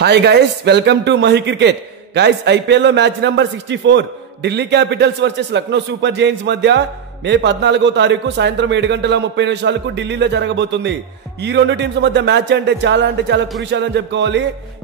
Hi guys, welcome to Mahi cricket. Guys, IPL లో match number 64 Delhi Capitals versus Lucknow Super Giants మధ్య May 14వ తారీఖు సాయంత్రం 7:30 ఢిల్లీలో జరగబోతుంది. ఈ రెండు టీమ్స్ మధ్య మ్యాచ్ అంటే చాలా క్రూషియల్ అని చెప్పుకోవాలి.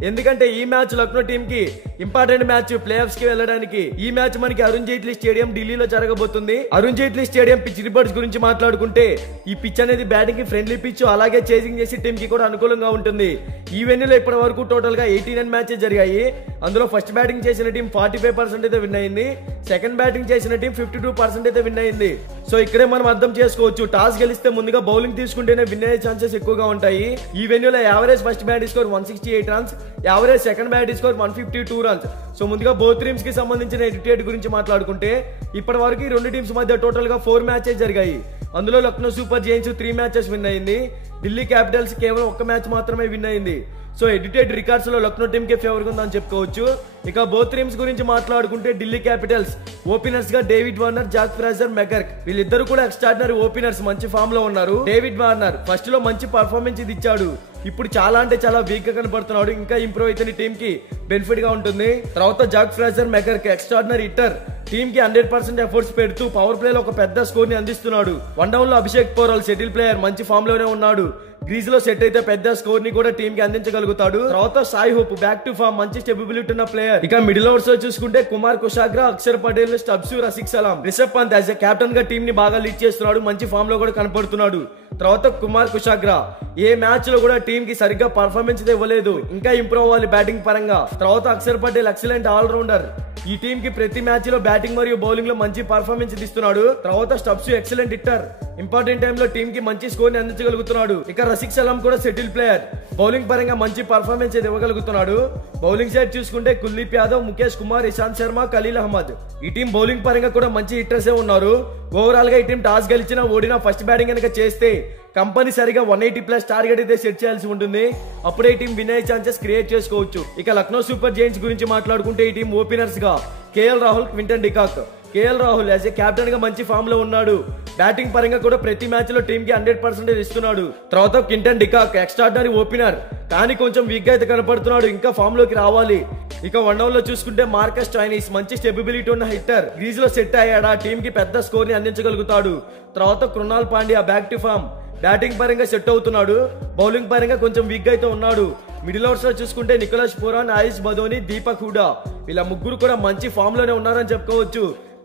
ఎందుకంటే ఈ మ్యాచ్ లక్నో టీమ్ కి ఇంపార్టెంట్ మ్యాచ్ ప్లే ఆఫ్స్ కి వెళ్ళడానికి. ఈ మ్యాచ్ మనకి అరుణ్ జైట్లీ స్టేడియం ఢిల్లీలో జరగబోతుంది. Arun Jaitley stadium pitch reports గురించి మాట్లాడుకుంటే ఈ పిచ్ అనేది బ్యాటింగ్ కి ఫ్రెండ్లీ పిచ్, అలాగే చేసింగ్ చేసి టీమ్ కి కూడా అనుకూలంగా ఉంటుంది. ఈ వెన్యూలో ఇప్పటి వరకు టోటల్ గా 89 మ్యాచెస్ జరిగాయి. అందులో ఫస్ట్ బ్యాటింగ్ చేసిన టీం 45% అయితే విన్ అయింది. సెకండ్ బ్యాటింగ్ చేసిన టీం 52% అయితే విన్ అయింది. సో ఇక్కడే మనం అర్థం చేసుకోవచ్చు, టాస్ గెలిస్తే ముందుగా బౌలింగ్ తీసుకుంటేనే విన్ అయ్యే ఛాన్సెస్ ఎక్కువగా ఉంటాయి. ఈ వెన్యూలో average first bat score 168 runs, average second bat score 152 runs. So ముందుగా బోత్ టీమ్స్ కి సంబంధించిన ఎడిటేట్ గురించి మాట్లాడుకుంటే ఇప్పటి వరకు ఈ రెండు టీమ్స్ మధ్య టోటల్ గా 4 మ్యాచెస్ జరిగాయి. అందులో Lucknow Super Giants 3 matches win అయింది. ఢిల్లీ క్యాపిటల్స్ కేవలం 1 మ్యాచ్ మాత్రమే విన్ అయింది. సో ఎడిటెడ్ రికార్డ్స్ లో లక్నో టీమ్ కి ఫేవర్ గా ఉందని చెప్పుకోవచ్చు. ఇక బోత్ టీమ్స్ గురించి మాట్లాడుకుంటే ఢిల్లీ క్యాపిటల్స్ ఓపెనర్స్ గా డేవిడ్ వార్నర్, జాక్ ఫ్రాజర్, మెకర్క్ వీళ్ళిద్దరు కూడా ఎక్స్ట్రాడినరీ ఓపెనర్స్, మంచి ఫామ్ లో ఉన్నారు. డేవిడ్ వార్నర్ ఫస్ట్ లో మంచి పర్ఫార్మెన్స్ ఇది ఇచ్చాడు. ఇప్పుడు చాలా వీక్ గా కనపడుతున్నాడు. ఇంకా ఇంప్రూవ్ అయితే టీమ్ కి బెనిఫిట్ గా ఉంటుంది. తర్వాత జాక్ ఫ్రాజర్, మెకర్క్ ఎక్స్ట్రాడినరీ హిట్టర్, టీమ్ కి 100% ఎఫర్ట్స్ పెడుతూ పవర్ ప్లే లో ఒక పెద్ద స్కోర్ ని అందిస్తున్నాడు. వన్ డౌన్ లో అభిషేక్ పోరాల్ సెటిల్ ప్లేయర్, మంచి ఫామ్ లోనే ఉన్నాడు. గ్రీజ్ లో సెట్ అయితే పెద్ద స్కోర్ ని కూడా టీమ్ కి అందించగలుగుతాడు. తర్వాత Shai Hope back to form, మంచి స్టెబిలిటీ ఉన్న ప్లేయర్. ఇక మిడిల్ ఓవర్స్ లో చూసుకుంటే Kumar Kushagra, Axar Patel, Stubbs, Rasikh Salam, Rishabh Pant as a captain గా టీమ్ ని బాగా లీడ్ చేస్తున్నాడు. మంచి ఫామ్ లో కూడా కనపడుతున్నాడు. తర్వాత కుమార్ కుషాగ్రా ఏ మ్యాచ్ లో కూడా టీమ్ కి సరిగ్గా పర్ఫార్మెన్స్ ఇవ్వలేదు, ఇంకా ఇంప్రూవ్ అవ్వాలి బ్యాటింగ్ పరంగా. తర్వాత అక్షర్ పటేల్ ఎక్సలెంట్ ఆల్రౌండర్, ఈ టీమ్ కి ప్రతి మ్యాచ్ లో బ్యాటింగ్ మరియు బౌలింగ్ లో మంచి పర్ఫార్మెన్స్ ఇస్తున్నాడు. తర్వాత Stubbs excellent hitter, important time లో టీమ్ కి మంచి స్కోర్ ని అందించగలుగుతున్నాడు. ఇక రసిక్ సలాం కూడా సెటిల్ ప్లేయర్, బౌలింగ్ పరంగా మంచి పర్ఫార్మెన్స్ ఇవ్వగలుగుతున్నాడు. బౌలింగ్ సైడ్ చూసుకుంటే కుల్దీప్ యాదవ్, ముఖేష్ కుమార్, ఇషాంత్ శర్మ, ఖలీల్ అహ్మద్ ఈ టీం బౌలింగ్ పరంగా కూడా మంచి హిట్టర్స్ ఉన్నారు. ఓవరాల్ గా ఈ టీం టాస్ గెలిచినా ఓడినా ఫస్ట్ బ్యాటింగ్ కనుక చేస్తే కంపల్సరిగా 180+ టార్గెట్ అయితే సెట్ చేయాల్సి ఉంటుంది. అప్పుడే ఈ టీం విన్ అయ్యే ఛాన్సెస్ క్రియేట్ చేసుకోవచ్చు. ఇక లక్నో సూపర్ జైంట్స్ గురించి మాట్లాడుకుంటే ఈ టీం ఓపెనర్స్ గా KL Rahul, Quinton de Kock. KL Rahul as a captain గా మంచి ఫామ్ లో ఉన్నాడు. బ్యాటింగ్ పరంగా కూడా ప్రతి మ్యాచ్ లో టీమ్ కి 100% ఇస్తున్నాడు. తర్వాత క్వింటన్ డికాక్ ఎక్స్ట్రాడినరీ ఓపెనర్, కానీ కొంచెం వీక్ గా అయితే కనపడుతున్నాడు, ఇంకా ఫామ్ లోకి రావాలి. ఇక వన్ డౌన్ లో చూసుకుంటే మార్కస్ స్టోయినిస్ మంచి స్టెబిలిటీ ఉన్న హిట్టర్, గ్రీజ్ లో సెట్ అయ్యాడా టీమ్ కి పెద్ద స్కోర్ ని అందించగలుగుతాడు. తర్వాత Krunal Pandya back to form, batting పరంగా సెట్ అవుతున్నాడు, బౌలింగ్ పరంగా కొంచెం వీక్ గా అయితే ఉన్నాడు. మిడిల్ ఓవర్స్ లో చూసుకుంటే నికోలస్ పూరాన్, ఆయుష్ బదోని, దీపక్ హూడా వీళ్ళ ముగ్గురు కూడా మంచి ఫామ్ లోనే ఉన్నారని చెప్పుకోవచ్చు.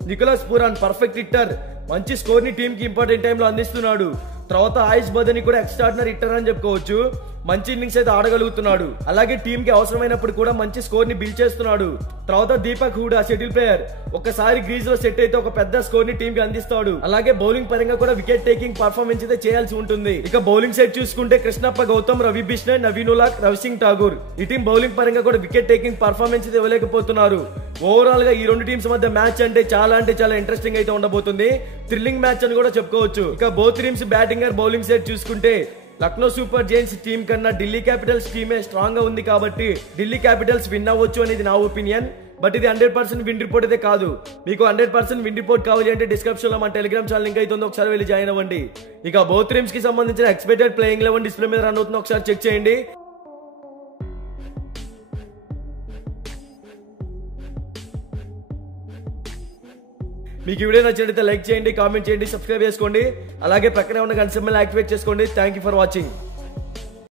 నికోలస్ పూరాన్ పర్ఫెక్ట్ హిట్టర్, మంచి స్కోర్ ని టీమ్ కి ఇంపార్టెంట్ టైమ్ లో అందిస్తున్నాడు. తర్వాత ఆయుష్ బదోని కూడా ఎక్స్ట్రాడినరీ హిట్టర్ అని చెప్పుకోవచ్చు, మంచి ఇన్నింగ్స్ అయితే ఆడగలుగుతున్నాడు. అలాగే టీమ్ కి అవసరమైనప్పుడు కూడా మంచి స్కోర్ ని బిల్డ్ చేస్తున్నాడు. తర్వాత దీపక్ హూడా సెటిల్ ప్లేయర్, ఒక్కసారి గ్రీజ్ లో సెట్ అయితే ఒక పెద్ద స్కోర్ ని టీమ్ కి అందిస్తాడు. అలాగే బౌలింగ్ పరంగా కూడా వికెట్ టేకింగ్ పర్ఫార్మెన్స్ అయితే చేయాల్సి ఉంటుంది. ఇక బౌలింగ్ సైడ్ చూసుకుంటే కృష్ణప్ప గౌతమ్, రవి బిష్ణయ్, నవీన్ ఉలాక్, రవిసింగ్ ఠాగూర్ ఈ టీం బౌలింగ్ పరంగా కూడా వికెట్ టేకింగ్ పర్ఫార్మెన్స్ అయితే ఇవ్వలేకపోతున్నారు. ఓవరాల్ గా ఈ రెండు టీమ్స్ మధ్య మ్యాచ్ అంటే చాలా ఇంట్రెస్టింగ్ అయితే ఉండబోతుంది. థ్రిల్లింగ్ మ్యాచ్ అని కూడా చెప్పుకోవచ్చు. ఇక both teams batting and bowling side చూసుకుంటే లక్నో సూపర్ జైంట్స్ టీం కన్నా ఢిల్లీ క్యాపిటల్స్ టీమే స్ట్రాంగ్ గా ఉంది కాబట్టి ఢిల్లీ క్యాపిటల్స్ విన్ అవ్వచ్చు అనేది నా ఒపీనియన్. బట్ ఇది 100% విన్ రిపోర్ట్ అయితే కాదు. మీకు 100% విన్ రిపోర్ట్ కావాలి అంటే డిస్క్రిప్షన్ లో మన టెలిగ్రామ్ ఛానల్ లింక్ అయితే ఒకసారి వెళ్ళి జాయిన్ అవ్వండి. ఇక బోత్ టీమ్స్ కి సంబంధించిన ఎక్స్పెక్టెడ్ ప్లేయింగ్ 11 డిస్ప్లే మీద రన్ అవుతుంది, ఒకసారి చెక్ చేయండి. మీకు ఈ వీడియో నచ్చినట్లయితే లైక్ చేయండి, కామెంట్ చేయండి, సబ్స్క్రైబ్ చేసుకోండి. అలాగే పక్కనే ఉన్న గంట సింబల్ యాక్టివేట్ చేసుకోండి. Thank you for watching.